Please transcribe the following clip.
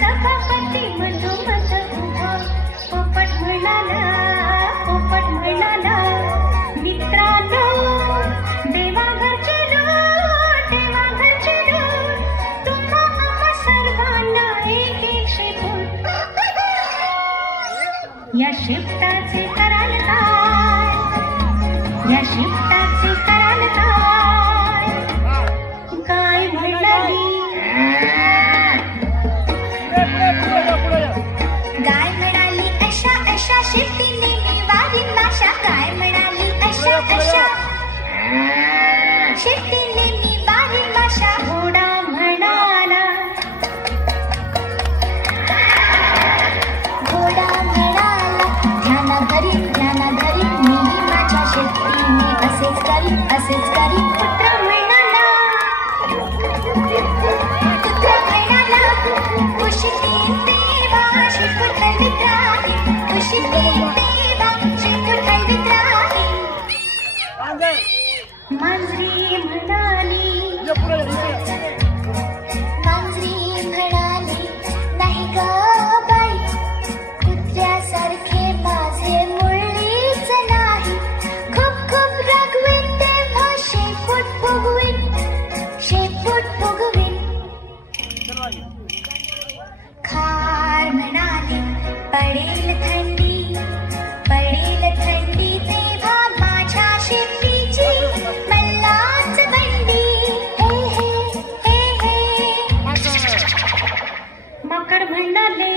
सभापती मधोमध उभा पोपट म्हणाला मित्रांनो देवाघरचे लोट तुम्हा आम्हा सर्वांना एक शेपूट या शिफ्टाचे कराल काय या शिफ्टाचे कराल काय म्हणाली गाय म्हणाली अशा अशा शिफ्टीने निवारी माशा गाय म्हणाली अशा अशा शिफ्टीने निवारी माशा घोडा म्हणाला ध्यानाधरी मीही माझ्या शिफ्टीने असेच करी पुत्र म्हणाला कुशीतील देवा शिकून हलवीत राही कुशीतील देवा शिकून हलवीत राही मांजरी म्हणाली नाही ग बाई कुत्र्यासारखे माझे मुळीच नाही खूप खूप रागवीन तेव्हा शेपूट फुगवीन खार म्हणाली पडेल थंडी तेव्हा माझ्या शेतीची मल्लाच बंडी हे मकर म्हणाले